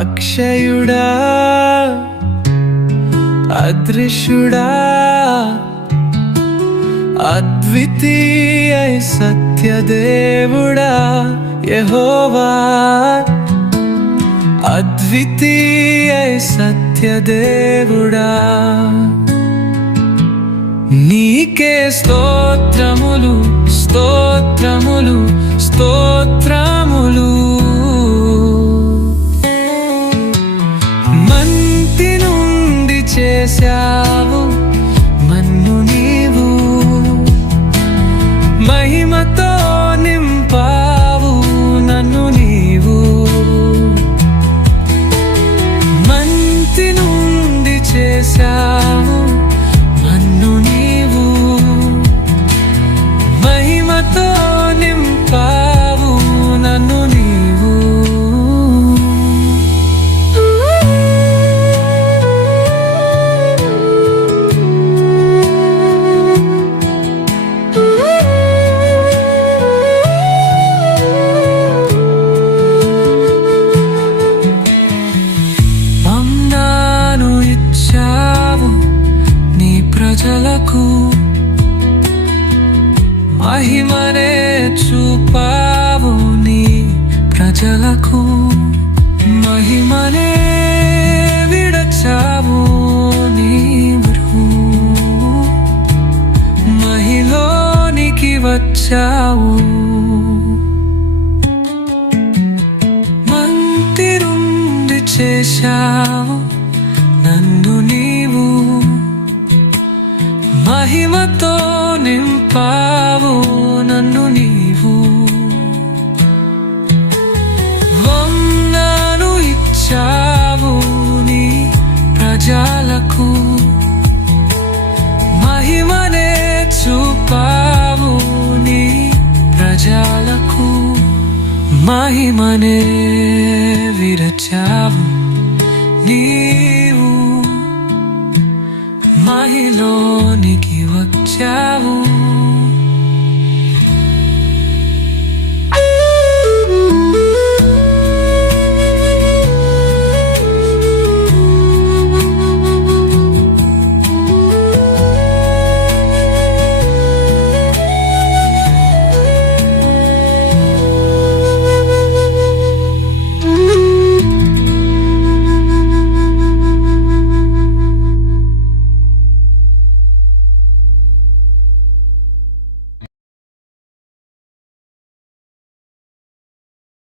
అక్షయుడా అదృశ్యుడా అద్వితీయ సత్యదేవుడా యహోవా. అద్వితీయ సత్యదేవుడా నీకే స్తోత్రములు స్తోత్రములు స్తోత్రములు. చేశావు మన్ను నీవు. మహిమతో నీకు మహిమనే చూపావు నీ ప్రజలకు. మహిమనే విడచావు నీవు మహిలోనికి వచ్చావు. మంతిరుండి చేశావు నన్ను నీ మహిమతో నింపావు నన్ను నీవు. వందను ఇచ్చావు నీ ప్రజలకు. మహిమనే చూపావు నీ ప్రజలకు. మహిమనే విరచావు నీ మహిలోనికి వచ్చావు.